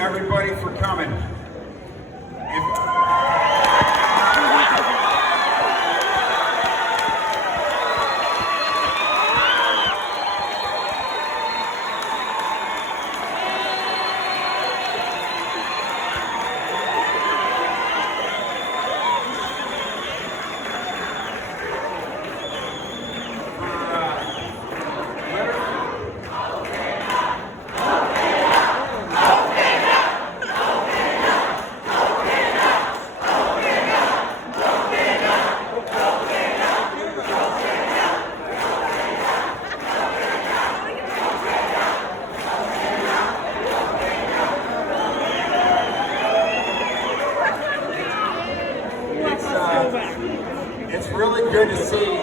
everybody for coming. It's really good to see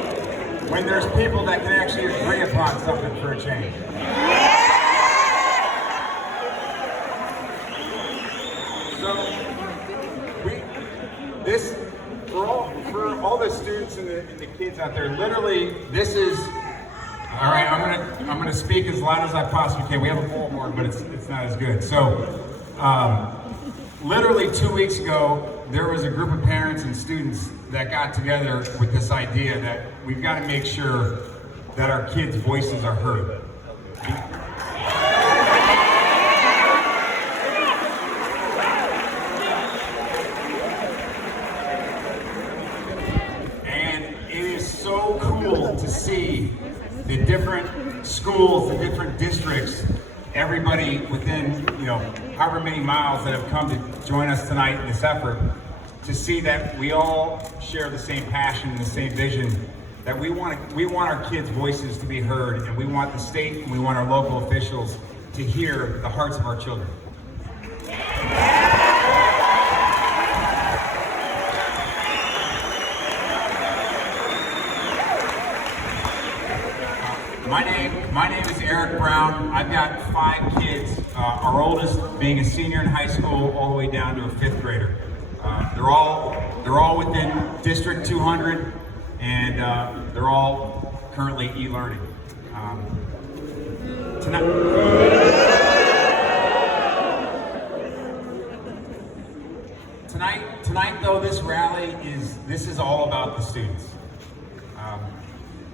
when there's people that can actually agree upon something for a change. So, for all the students and the kids out there, literally, this is, all right, I'm gonna speak as loud as I possibly can. We have a bullhorn, but it's not as good. So, literally 2 weeks ago, there was a group of parents and students that got together with this idea that we've got to make sure that our kids' voices are heard. And it is so cool to see the different schools, the different districts, everybody within, however many miles that have come to join us tonight in this effort, to see that we all share the same passion and the same vision, that we want our kids' voices to be heard, and we want the state and we want our local officials to hear the hearts of our children. My name is Eric Brown. I've got 5 kids, our oldest being a senior in high school all the way down to a 5th grader. They're all within District 200, and they're all currently e-learning. Tonight, though, this rally is all about the students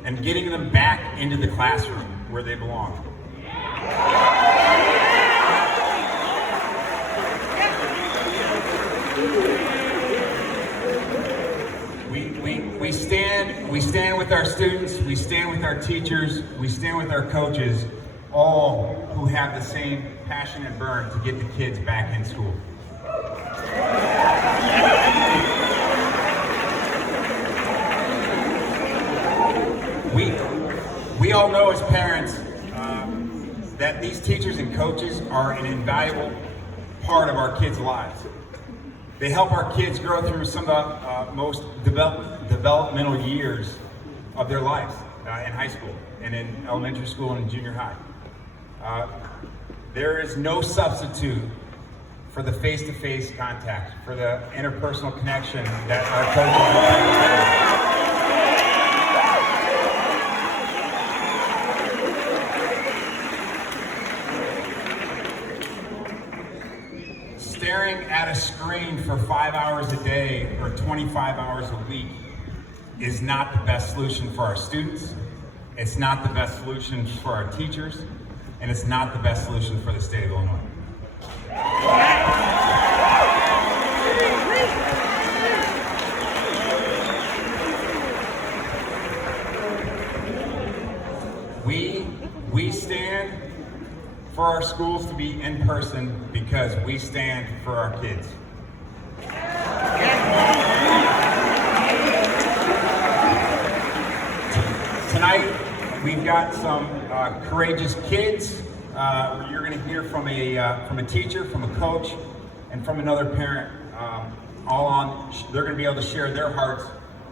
and getting them back into the classroom where they belong. We stand with our students, we stand with our teachers, we stand with our coaches, all who have the same passion and burn to get the kids back in school. We all know as parents that these teachers and coaches are an invaluable part of our kids' lives. They help our kids grow through some of the most developmental years of their lives in high school and in elementary school and in junior high. There is no substitute for the face-to-face contact, for the interpersonal connection that our coaches will. Staring at a screen for 5 hours a day or 25 hours a week is not the best solution for our students, it's not the best solution for our teachers, and it's not the best solution for the state of Illinois. We stand for our schools to be in person because we stand for our kids. Tonight, we've got some courageous kids. You're going to hear from a teacher, from a coach, and from another parent. They're going to be able to share their hearts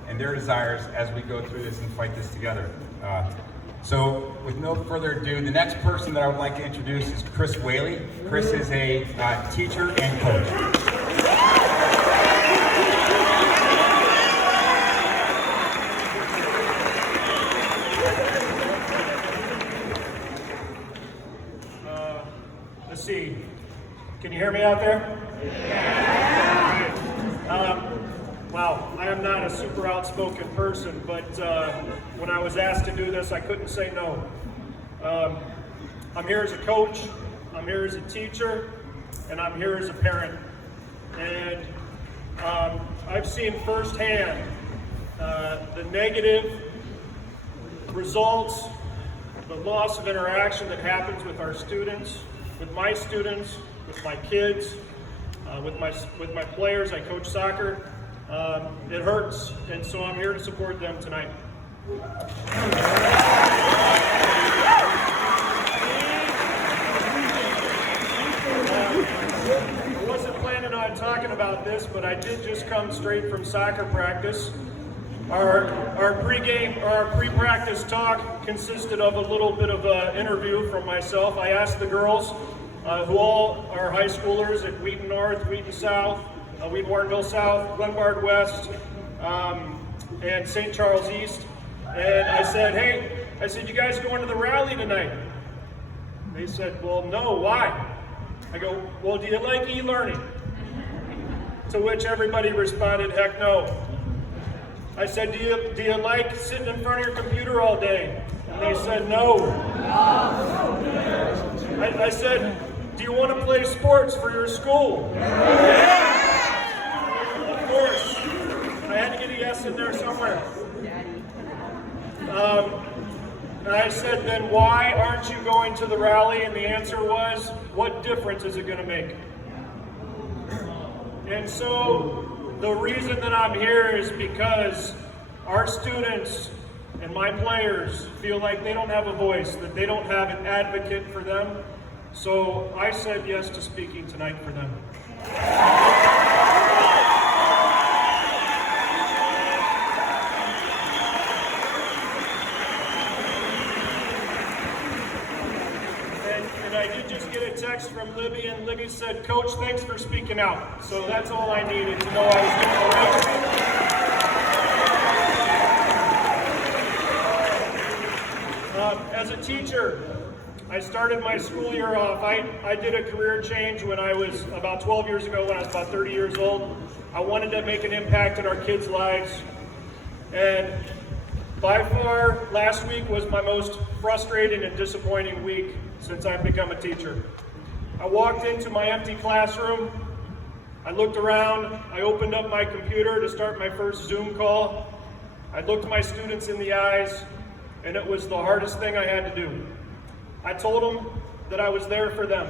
and their desires as we go through this and fight this together. So with no further ado, the next person that I would like to introduce is Chris Whaley. Chris is a teacher and coach. Let's see. Can you hear me out there? Wow, I am not a super outspoken person, but when I was asked to do this, I couldn't say no. I'm here as a coach, I'm here as a teacher, and I'm here as a parent. And I've seen firsthand the negative results, the loss of interaction that happens with our students, with my kids, with my players. I coach soccer. It hurts, and so I'm here to support them tonight. I wasn't planning on talking about this, but I did just come straight from soccer practice. Our pre-practice talk consisted of a little bit of an interview from myself. I asked the girls, who all are high schoolers at Wheaton North, Wheaton South, Wheaton Warrenville South, Glenbard West, and St. Charles East. And I said, hey, you guys going to the rally tonight? They said, well, no, why? I go, well, do you like e-learning? To which everybody responded, heck no. I said, do you like sitting in front of your computer all day? And they said, no. I said, do you want to play sports for your school? Of course. I had to get a yes in there somewhere. And I said, then why aren't you going to the rally? And the answer was, what difference is it going to make? And so the reason that I'm here is because our students and my players feel like they don't have a voice, that they don't have an advocate for them. So I said yes to speaking tonight for them. And I did just get a text from Libby, and Libby said, Coach, thanks for speaking out. So that's all I needed to know I was doing the right thing. As a teacher, I started my school year off. I did a career change when I was about 12 years ago, when I was about 30 years old. I wanted to make an impact in our kids' lives. And by far, last week was my most frustrating and disappointing week since I've become a teacher. I walked into my empty classroom. I looked around. I opened up my computer to start my first Zoom call. I looked my students in the eyes, and it was the hardest thing I had to do. I told them that I was there for them.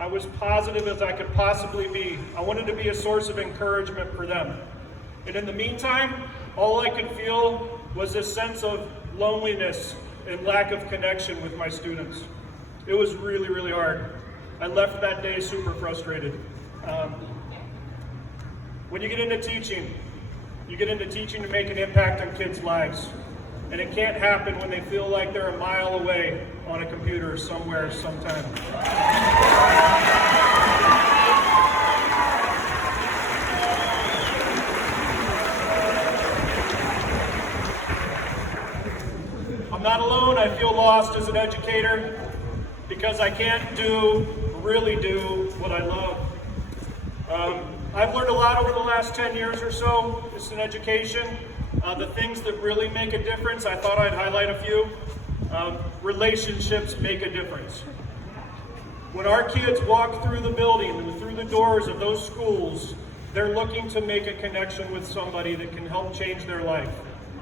I was positive as I could possibly be. I wanted to be a source of encouragement for them. And in the meantime, all I could feel was this sense of loneliness and lack of connection with my students. It was really, really hard. I left that day super frustrated. When you get into teaching to make an impact on kids' lives. And it can't happen when they feel like they're a mile away on a computer somewhere, sometime. I'm not alone. I feel lost as an educator because I can't really do what I love. I've learned a lot over the last 10 years or so just in education. The things that really make a difference, I thought I'd highlight a few. Relationships make a difference. When our kids walk through the building, through the doors of those schools, they're looking to make a connection with somebody that can help change their life.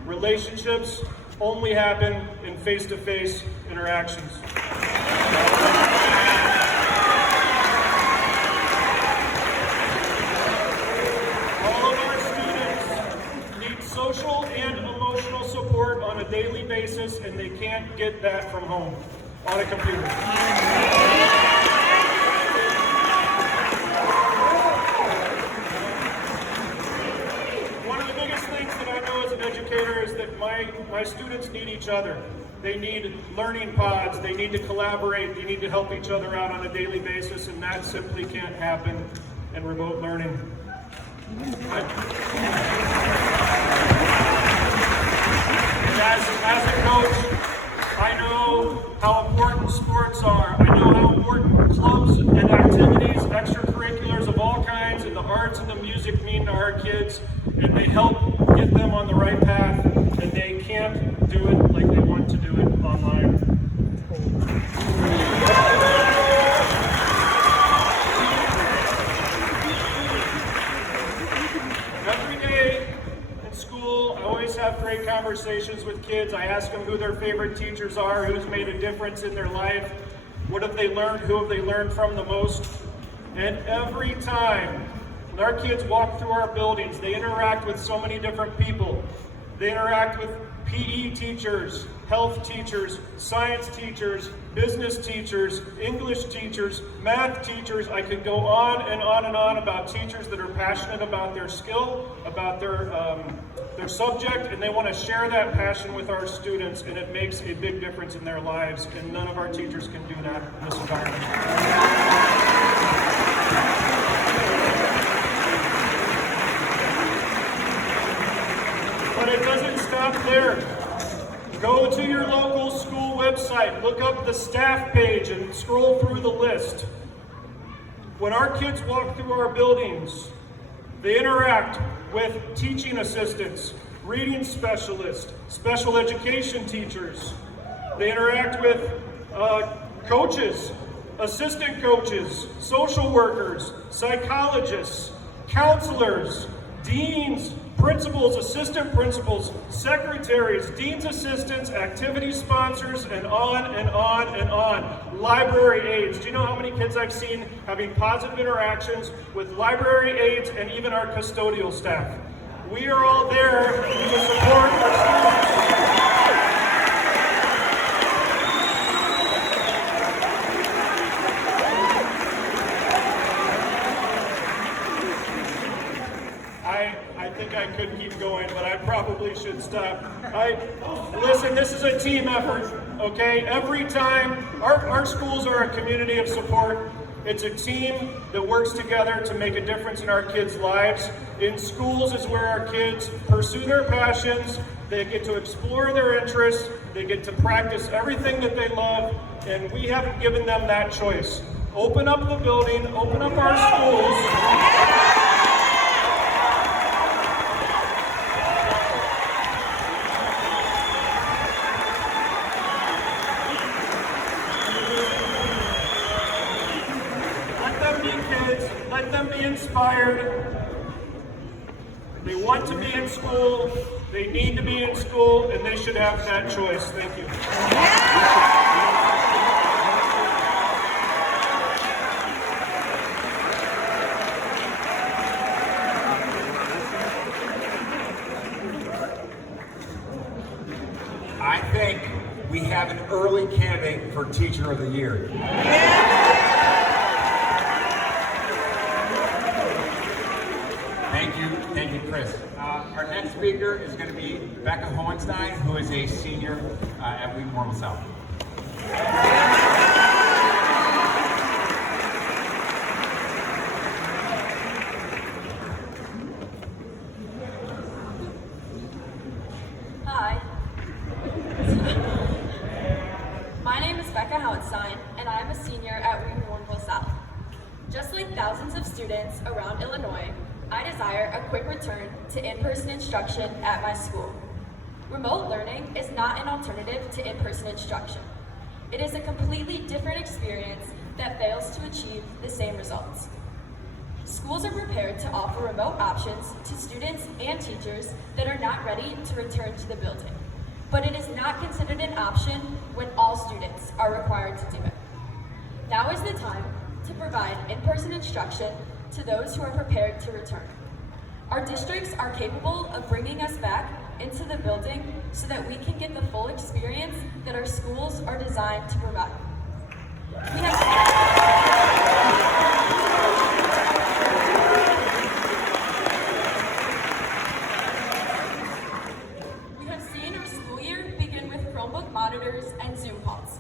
Relationships only happen in face-to-face interactions. Social and emotional support on a daily basis, and they can't get that from home on a computer. One of the biggest things that I know as an educator is that my students need each other. They need learning pods, they need to collaborate, they need to help each other out on a daily basis, and that simply can't happen in remote learning. As a coach, I know how important sports are. I know how important clubs and activities, they help get them on the right path, and they can't do it like they want to do it online. Every day in school, I always have great conversations with kids. I ask them who their favorite teachers are, who's made a difference in their life, what have they learned, who have they learned from the most. And every time when our kids walk through our buildings, they interact with so many different people. They interact with PE teachers, health teachers, science teachers, business teachers, English teachers, math teachers. I could go on and on and on about teachers that are passionate about their skill, about their subject, and they want to share that passion with our students, and it makes a big difference in their lives, and none of our teachers can do that in this environment. But it doesn't stop there. Go to your local school website, look up the staff page and scroll through the list. When our kids walk through our buildings, they interact with teaching assistants, reading specialists, special education teachers. They interact with coaches, assistant coaches, social workers, psychologists, counselors, deans, principals, assistant principals, secretaries, dean's assistants, activity sponsors, and on and on and on. Library aides. Do you know how many kids I've seen having positive interactions with library aides and even our custodial staff? We are all there to support our students. I think I could keep going, but I probably should stop. Listen, this is a team effort, okay? Every time, our schools are a community of support. It's a team that works together to make a difference in our kids' lives. In schools is where our kids pursue their passions, they get to explore their interests, they get to practice everything that they love, and we haven't given them that choice. Open up the building, open up our schools. Let them be inspired. They want to be in school, they need to be in school, and they should have that choice. Thank you. I think we have an early candidate for Teacher of the Year. Thank you, Chris. Our next speaker is going to be Becca Hohenstein, who is a senior at Wheaton Warble South. Hi. My name is Becca Hohenstein, and I'm a senior at Wheaton Warble South. Just like thousands of students around Illinois, I desire a quick return to in-person instruction at my school. Remote learning is not an alternative to in-person instruction. It is a completely different experience that fails to achieve the same results. Schools are prepared to offer remote options to students and teachers that are not ready to return to the building, but it is not considered an option when all students are required to do it. Now is the time to provide in-person instruction to those who are prepared to return. Our districts are capable of bringing us back into the building so that we can get the full experience that our schools are designed to provide. We have seen our school year begin with Chromebook monitors and Zoom calls.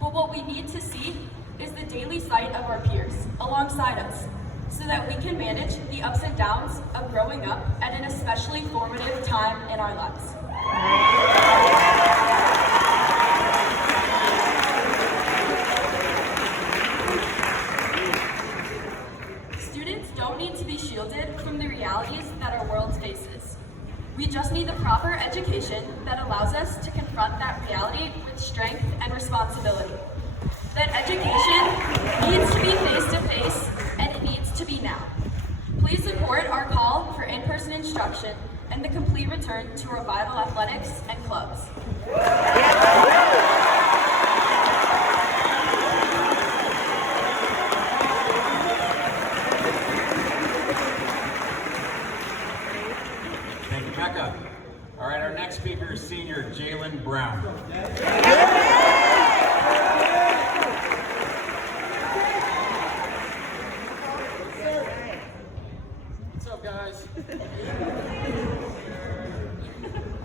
But what we need to see is the daily sight of our peers alongside us, so that we can manage the ups and downs of growing up at an especially formative time in our lives. Students don't need to be shielded from the realities that our world faces. We just need the proper education that allows us to confront that reality with strength and responsibility. That education needs to be face-to-face, and it needs to be now. Please support our call for in-person instruction and the complete return to our vital athletics and clubs. Thank you, Becca. All right, our next speaker is senior Jalen Brown. What's up, guys?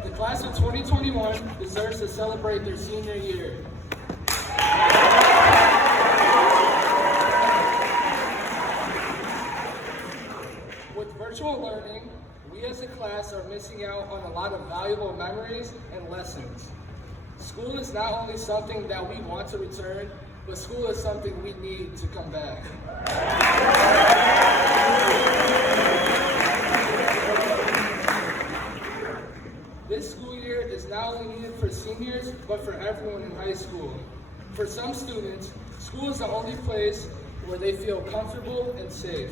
The class of 2021 deserves to celebrate their senior year. With virtual learning, we as a class are missing out on a lot of valuable memories and lessons. School is not only something that we want to return, but school is something we need to come back. This school year is not only needed for seniors, but for everyone in high school. For some students, school is the only place where they feel comfortable and safe.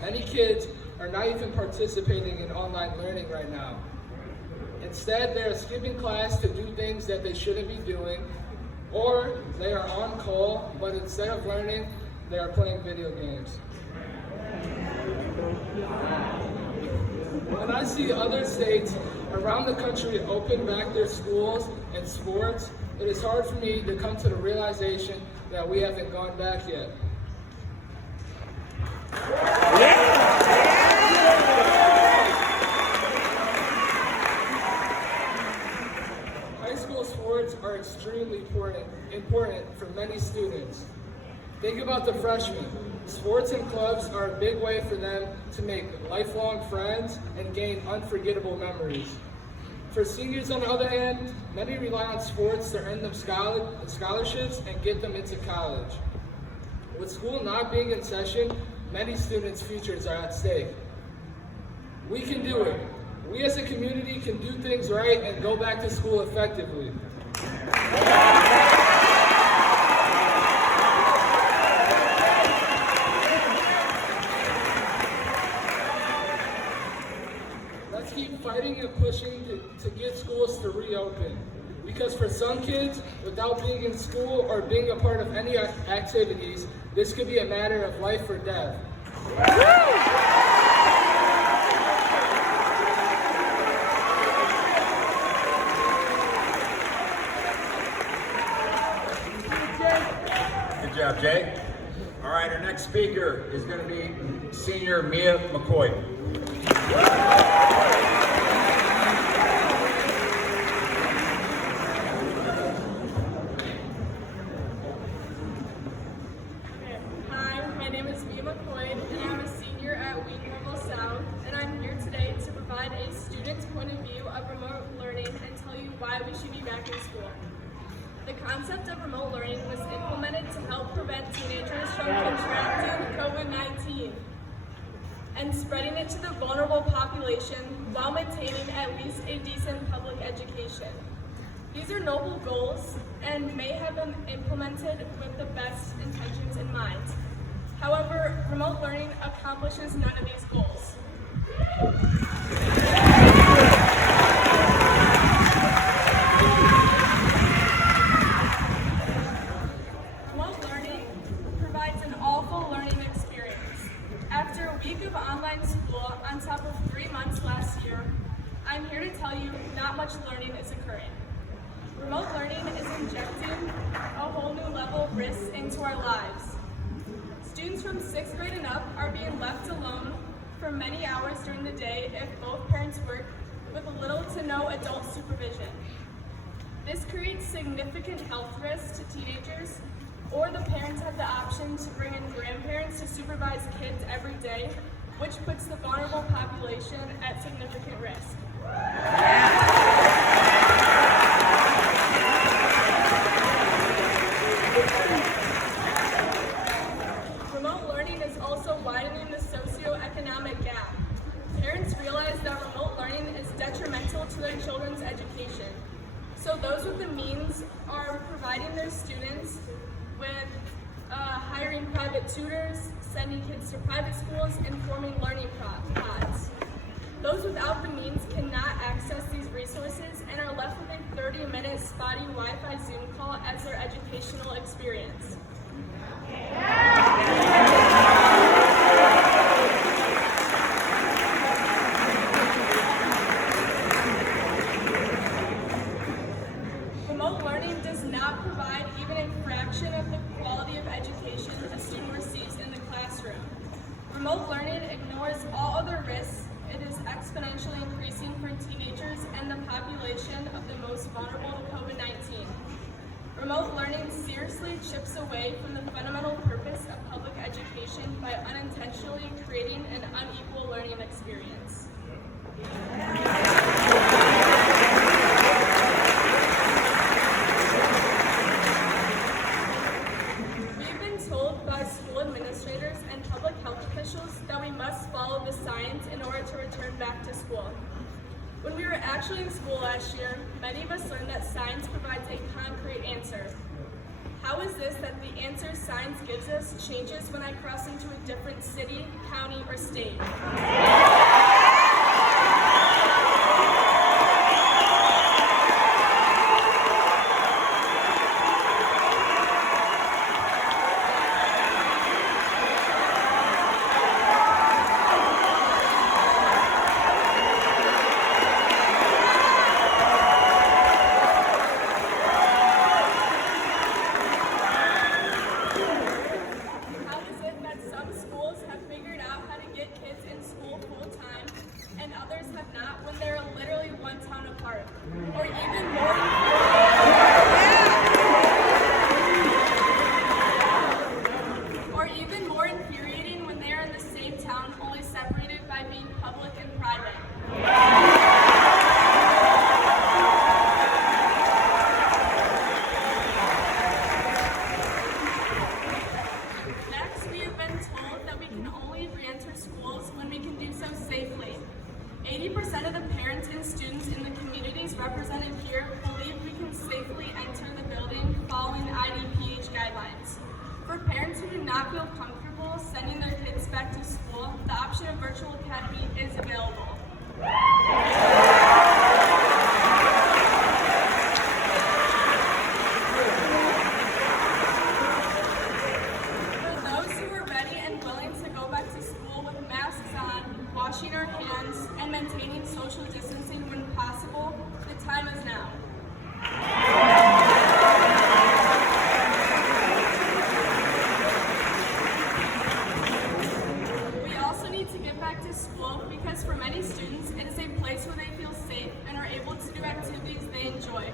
Many kids are not even participating in online learning right now. Instead, they are skipping class to do things that they shouldn't be doing, or they are on call, but instead of learning, they are playing video games. When I see other states around the country open back their schools and sports, it is hard for me to come to the realization that we haven't gone back yet. High school sports are extremely important for many students. Think about the freshmen. Sports and clubs are a big way for them to make lifelong friends and gain unforgettable memories. For seniors, on the other hand, many rely on sports to earn them scholarships and get them into college. With school not being in session, many students' futures are at stake. We can do it. We as a community can do things right and go back to school effectively. Let's keep fighting and pushing to get schools to reopen. Because for some kids, without being in school or being a part of any activities, this could be a matter of life or death. Good job, Jay. All right, our next speaker is going to be senior Mia McCoy. Hi, my name is Mia McCoy, and I'm a senior at Wheaton-Normal South, and I'm here today to provide a student's point of view of remote learning and tell you why we should be back in school. The concept of remote learning was implemented to help prevent teenagers from contracting COVID-19 and spreading it to the vulnerable population while maintaining at least a decent public education. These are noble goals and may have been implemented with the best intentions in mind. However, remote learning accomplishes none of these goals. Remote learning provides an awful learning experience. After a week of online school on top of 3 months last year, I'm here to tell you not much learning is occurring. Remote learning is injecting a whole new level of risk into our lives. Students from 6th grade and up are being left alone for many hours during the day if both parents work, with little to no adult supervision. This creates significant health risks to teenagers, or the parents have the option to bring in grandparents to supervise kids every day, which puts the vulnerable population at significant risk. Remote learning is also widening the So those with the means are providing their students with hiring private tutors, sending kids to private schools, and forming learning pods. Those without the means cannot access these resources and are left with a 30-minute spotty Wi-Fi Zoom call as their educational experience. Remote learning does not provide even a fraction of the quality of education a student receives in the classroom. Remote learning ignores all other risks. It is exponentially increasing for teenagers and the population of the most vulnerable to COVID-19. Remote learning seriously chips away from the fundamental purpose of public education by unintentionally creating an unequal learning experience. We've been told by school administrators and public health officials that we must follow the science in order to return back to school. When we were actually in school last year, many of us learned that science provides a concrete answer. How is this that the answer science gives us changes when I cross into a different city, county, or state? How is it that some schools have figured out how to get kids in school full time and others have not when they're literally one town apart? Or even more infuriating when they are in the same town, only separated by being public and private. Next, we have been told that we can only re-enter schools when we can do so safely. 80% of the parents and students in the communities represented here believe we can safely enter the building following IDPH guidelines. For parents who do not feel comfortable sending their kids back to school, the option of virtual academy is available. For those who are ready and willing to go back to school with masks on, washing our hands, and maintaining social distancing when possible, the time is now. We also need to get back to school because for many students, it is a place where they feel safe and are able to do activities they enjoy.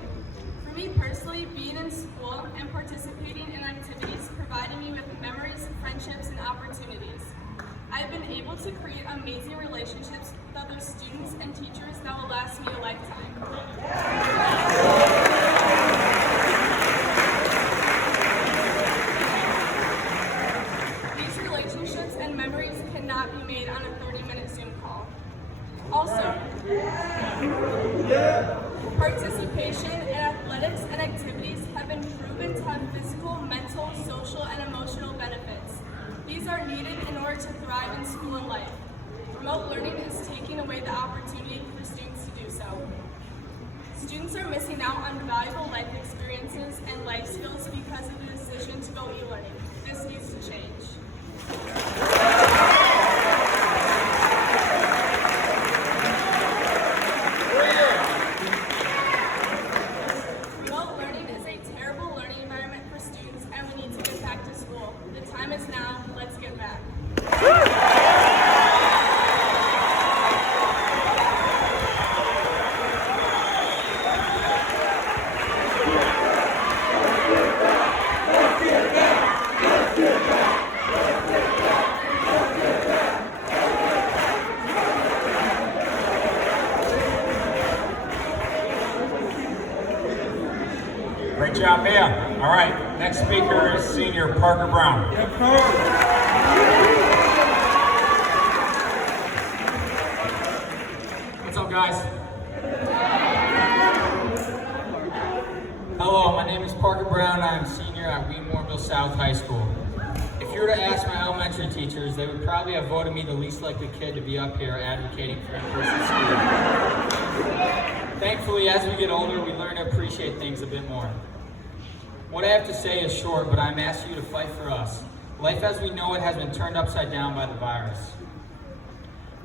For me personally, being in school and participating in activities provided me with memories, friendships, and opportunities. I have been able to create amazing relationships with other students and teachers that will last me a lifetime. These relationships and memories cannot be made on a 30-minute Zoom call. Also, participation in athletics and activities have been proven to have physical, mental, social, and emotional benefits. These are needed in order to thrive in school and life. Remote learning is taking away the opportunity for students to do so. Students are missing out on valuable life experiences and life skills because of the decision to go e-learning. This needs to change. Remote learning is a terrible learning environment for students, and we need to get back to school. The time is now. Let's get back. Great job, Mia. All right, next speaker is Senior Parker Brown. What's up, guys? teachers, they would probably have voted me the least likely kid to be up here advocating for in-person school. Thankfully, as we get older, we learn to appreciate things a bit more. What I have to say is short, but I'm asking you to fight for us. Life as we know it has been turned upside down by the virus.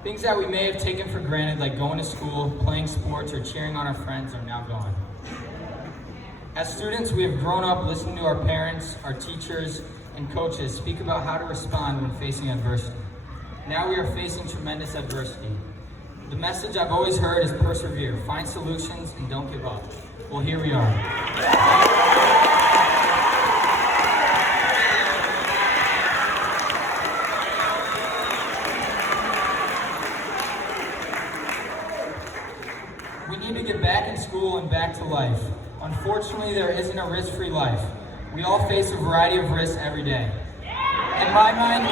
Things that we may have taken for granted, like going to school, playing sports, or cheering on our friends, are now gone. As students, we have grown up listening to our parents, our teachers, and coaches speak about how to respond when facing adversity. Now we are facing tremendous adversity. The message I've always heard is persevere, find solutions, and don't give up. Well, here we are. We need to get back in school and back to life. Unfortunately, there isn't a risk-free life. We all face a variety of risks every day. In my mind,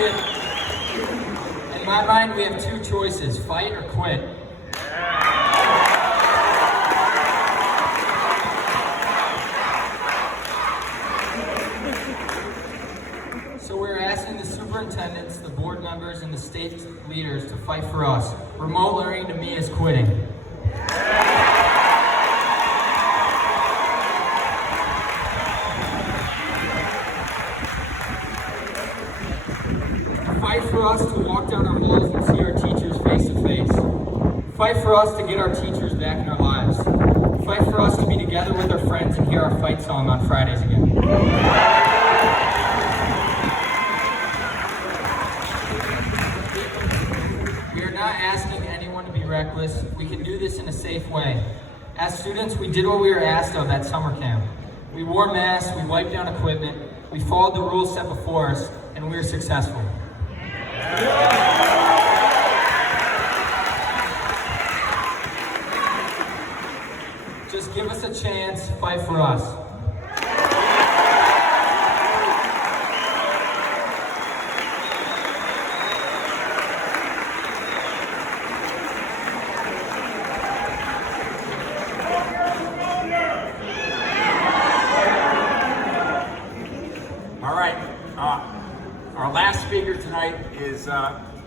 we have two choices, fight or quit. So we're asking the superintendents, the board members, and the state leaders to fight for us. Remote learning to me is quitting. Fight for us to walk down our halls and see our teachers face to face. Fight for us to get our teachers back in our lives. Fight for us to be together with our friends and hear our fight song on Fridays again. We are not asking anyone to be reckless. We can do this in a safe way. As students, we did what we were asked of at summer camp. We wore masks, we wiped down equipment, we followed the rules set before us, and we were successful. Just give us a chance, fight for us. All right. Our last speaker tonight is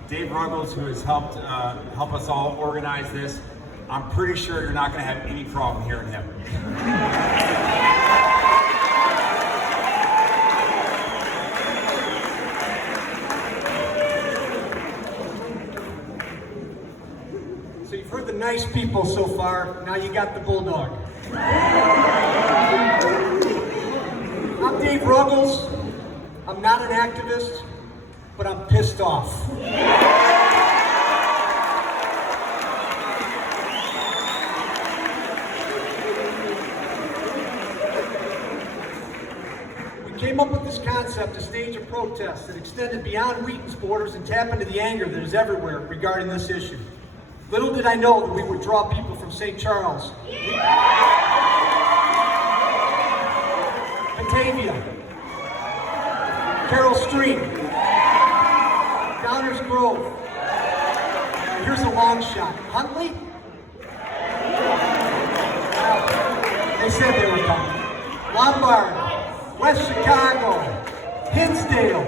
Dave Ruggles, who has helped us all organize this. I'm pretty sure you're not going to have any problem hearing him. So you've heard the nice people so far, now you got the bulldog. I'm Dave Ruggles. I'm not an activist, but I'm pissed off. We came up with this concept to stage a protest that extended beyond Wheaton's borders and tap into the anger that is everywhere regarding this issue. Little did I know that we would draw people from St. Charles, Batavia, Carroll Street, Downers Grove. Here's a long shot. Huntley? They said they were coming. Lombard, West Chicago, Hinsdale,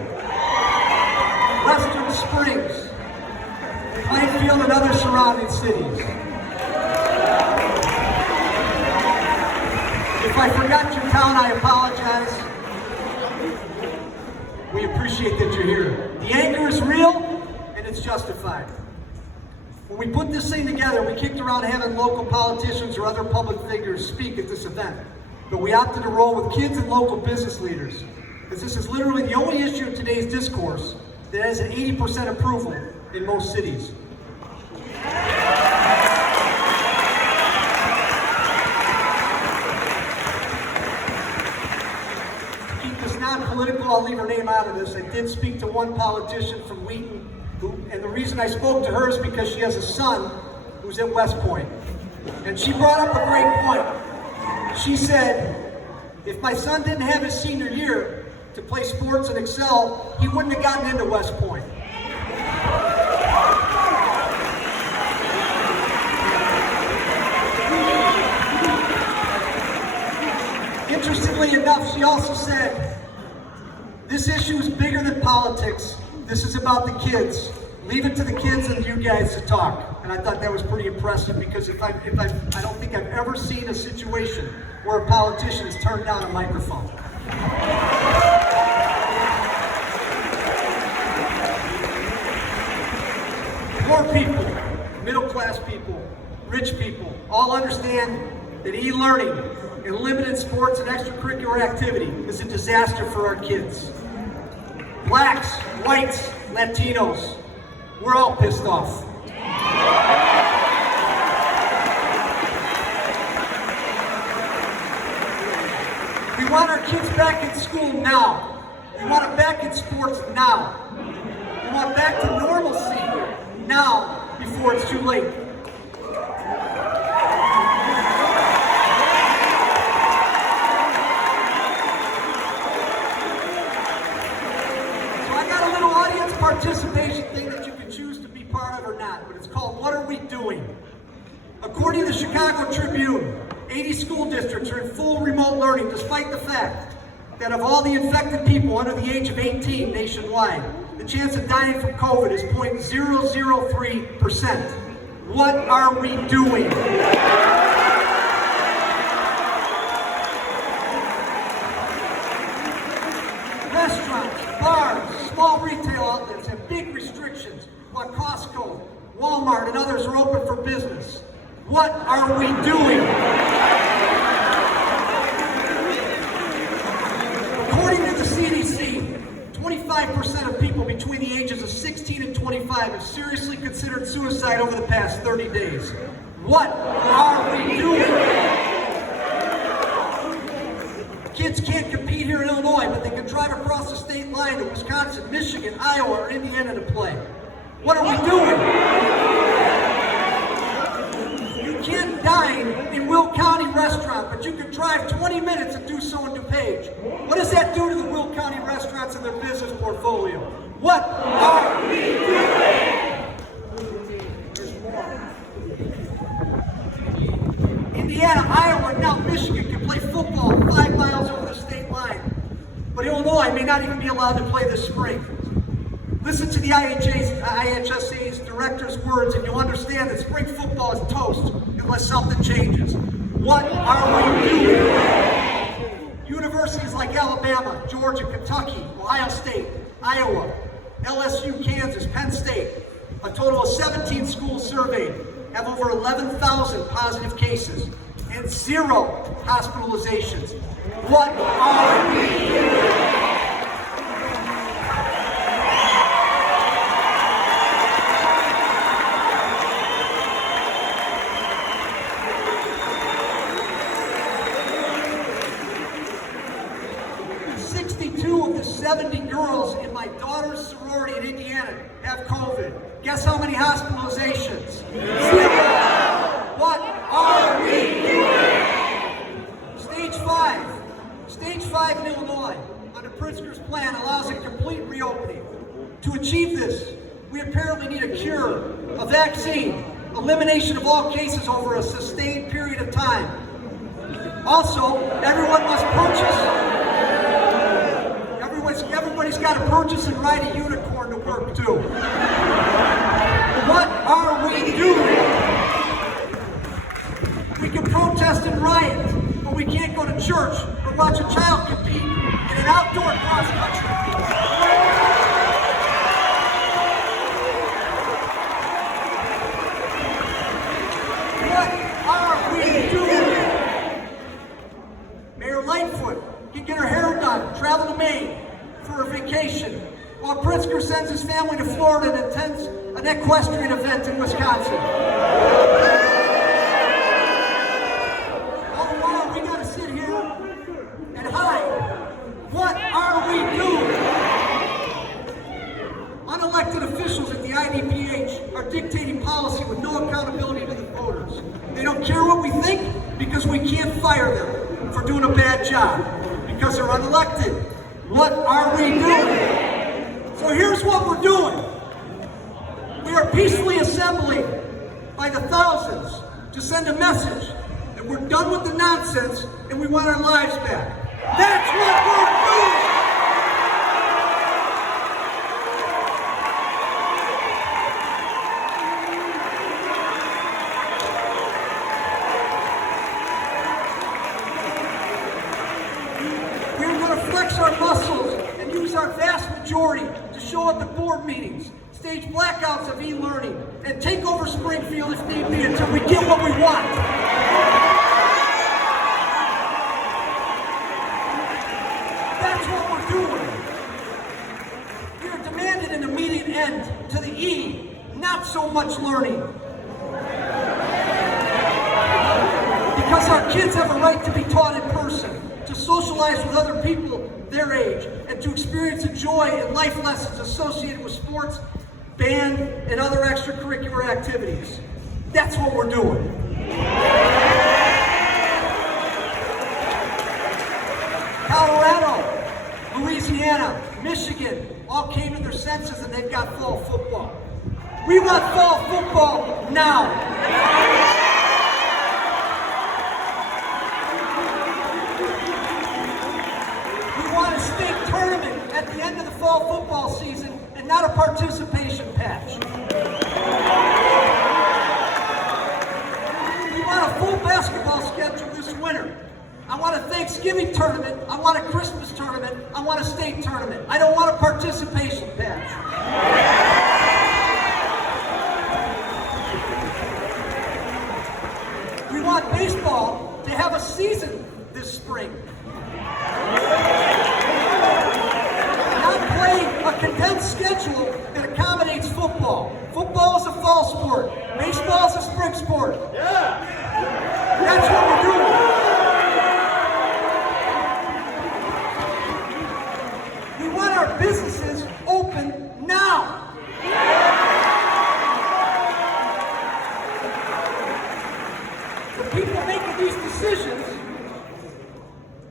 Western Springs, Plainfield, and other surrounding cities. If I forgot your town, I apologize. We appreciate that you're here. The anger is real, and it's justified. When we put this thing together, we kicked around having local politicians or other public figures speak at this event. But we opted to roll with kids and local business leaders, because this is literally the only issue of today's discourse that has an 80% approval in most cities. Non-political, I'll leave her name out of this. I did speak to one politician from Wheaton, and the reason I spoke to her is because she has a son who's at West Point. And she brought up a great point. She said, if my son didn't have his senior year to play sports and excel, he wouldn't have gotten into West Point. Interestingly enough, she also said, this issue is bigger than politics, This is about the kids. Leave it to the kids and you guys to talk. And I thought that was pretty impressive because I don't think I've ever seen a situation where a politician has turned down a microphone. Poor people, middle-class people, rich people, all understand that e-learning and limited sports and extracurricular activity is a disaster for our kids. Blacks, whites, Latinos, we're all pissed off. We want our kids back in school now. We want them back in sports now. We want back to normalcy now before it's too late. Participation thing that you can choose to be part of or not, but it's called What Are We Doing? According to the Chicago Tribune, 80 school districts are in full remote learning despite the fact that of all the infected people under the age of 18 nationwide, the chance of dying from COVID is 0.003%. What are we doing? Restaurants, bars, small retail outlets have big restrictions, while Costco, Walmart, and others are open for business. What are we doing? According to the CDC, 25% of people between the ages of 16 and 25 have seriously considered suicide over the past 30 days. What are we doing? Kids can't compete here in Illinois, but they can drive across the state line to Wisconsin, Michigan, Iowa, or Indiana to play. What are we doing? You can't dine in Will County restaurant, but you can drive 20 minutes and do so in DuPage. What does that do to the Will County restaurants and their business portfolio? What are we doing? Indiana, Iowa, and now Michigan can play football 5 miles over the state line. But Illinois may not even be allowed to play this spring. Listen to the IHSA's director's words and you'll understand that spring football is toast unless something changes. What are we doing? Universities like Alabama, Georgia, Kentucky, Ohio State, Iowa, LSU, Kansas, Penn State, a total of 17 schools surveyed, have over 11,000 positive cases and 0 hospitalizations. What are we doing? Of the 70 girls in my daughter's sorority in Indiana have COVID. Guess how many hospitalizations? 0. What are we doing? Stage 5. Stage 5 in Illinois, under Pritzker's plan, allows a complete reopening. To achieve this, we apparently need a cure, a vaccine, elimination of all cases over a sustained period of time. Also, everyone must purchase. Everybody's got to purchase and ride a unicorn to work too. What are we doing? We can protest and riot, but we can't go to church or watch a child compete in an outdoor cross-country. What are we doing? Mayor Lightfoot can get her hair done, travel to Maine for a vacation, while Pritzker sends his family to Florida and attends an equestrian event in Wisconsin. All the while, we gotta sit here and hide. What are we doing? Unelected officials at the IDPH are dictating policy with no accountability to the voters. They don't care what we think because we can't fire them for doing a bad job because they're unelected. What are we doing? So here's what we're doing. We are peacefully assembling by the thousands to send a message that we're done with the nonsense and we want our lives back. That's what we're doing. board meetings, stage blackouts of e-learning, and take over Springfield if need be until we get what we want. That's what we're doing. We are demanding an immediate end to the E, not so much learning. Because our kids have a right to be taught in person, to socialize with other people their age, and to experience the joy and life lessons associated with sports, band, and other extracurricular activities. That's what we're doing. Colorado, Louisiana, Michigan, all came to their senses and they've got fall football. We want fall football now. We want a state tournament at the end of the fall football season and not a participation patch. We want a full basketball schedule this winter. I want a Thanksgiving tournament, I want a Christmas tournament, I want a state tournament. I don't want a participation patch. We want baseball to have a season this spring. Not play a condensed schedule that accommodates football. Football is a fall sport. Baseball is a spring sport. That's what we're doing. We want our businesses open now. The people making these decisions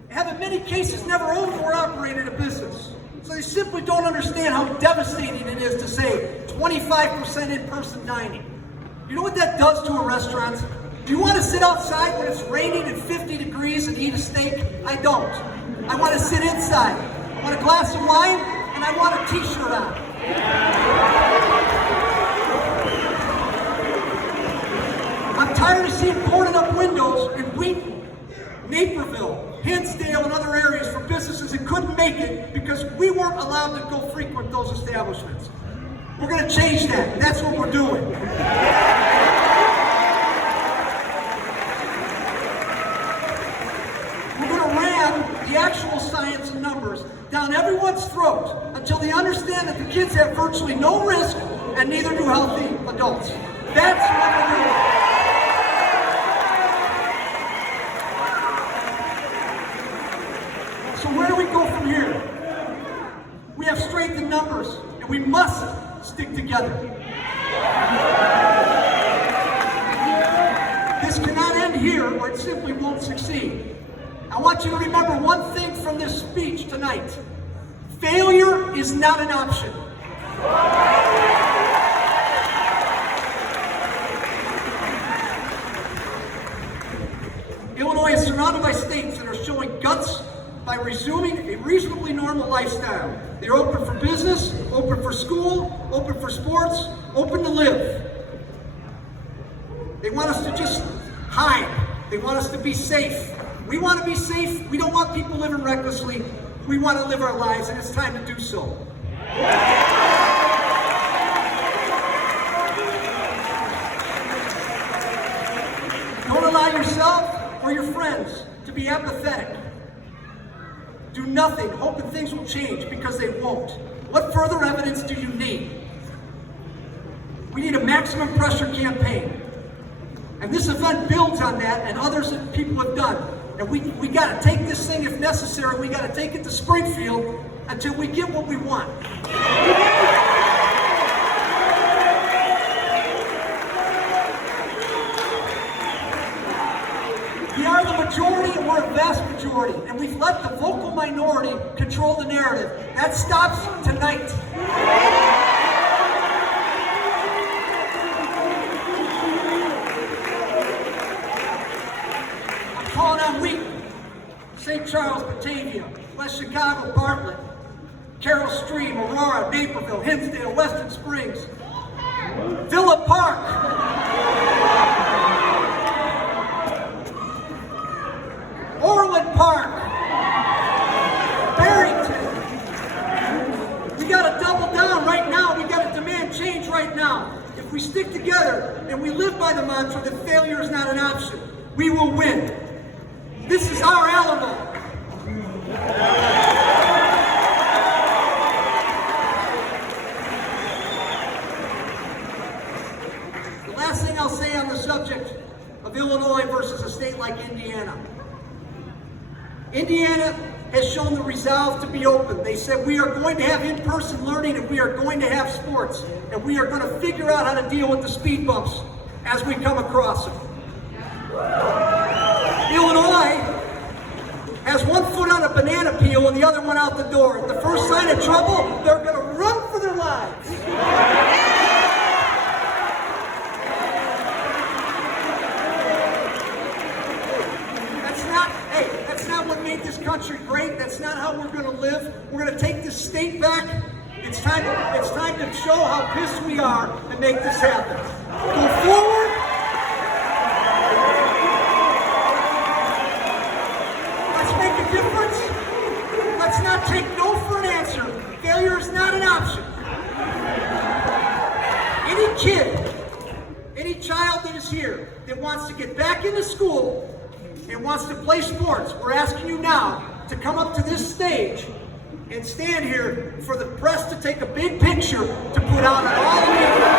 have in many cases never owned or operated a business. So they simply don't understand how devastating it is to say 25% in-person dining. You know what that does to a restaurant? Do you want to sit outside when it's raining and 50 degrees and eat a steak? I don't. I want to sit inside. I want a glass of wine and I want a t-shirt on. I'm tired of seeing boarded up windows in Wheaton, Naperville, Hinsdale, and other areas for businesses that couldn't make it because we weren't allowed to go frequent those establishments. We're going to change that. That's what we're doing. We're going to ram the actual science and numbers down everyone's throat until they understand that the kids have virtually no risk and neither do healthy adults. That's what we're doing. So where do we go from here? We have strengthened numbers, and we must stick together. This cannot end here, or it simply won't succeed. I want you to remember one thing from this speech tonight. Failure is not an option. Illinois is surrounded by states that are showing guts by resuming a reasonably normal lifestyle. They're open for business, open for school, open for sports, open to live. They want us to just hide. They want us to be safe. We want to be safe. We don't want people living recklessly. We want to live our lives, and it's time to do so. Don't allow yourself or your friends to be apathetic. Do nothing, hoping things will change, because they won't. What further evidence do you need? We need a maximum pressure campaign. And this event builds on that, and others that people have done. And we got to take this thing, if necessary, we got to take it to Springfield until we get what we want. We are the majority and we're a vast majority, and we've let the vocal minority control the narrative. That stops tonight. I'm calling on Wheaton, St. Charles, Batavia, West Chicago, Bartlett, Carroll Stream, Aurora, Naperville, Hinsdale, Weston Springs, Villa Park, Orland Park, Barrington. We got to double down right now. right now, if we stick together and we live by the mantra that failure is not an option, we will win. This is our Alamo. The last thing I'll say on the subject of Illinois versus a state like Indiana. Indiana has shown the resolve to be open. They said we are going to have in-person learning and we are going to have sports and we are going to figure out how to deal with the speed bumps as we come across them. Illinois has one foot on a banana peel and the other one out the door. At the first sign of trouble, they're going to run for their lives. That's not what made this country great. That's not how we're going to live. We're going to take this state back. It's time to show how pissed we are and make this happen. Go forward. Let's make a difference. Let's not take no for an answer. Failure is not an option. Any kid, any child that is here that wants to get back into school and wants to play sports, we're asking you now to come up to this stage and stand here for the press to take a big picture to put out on all of you.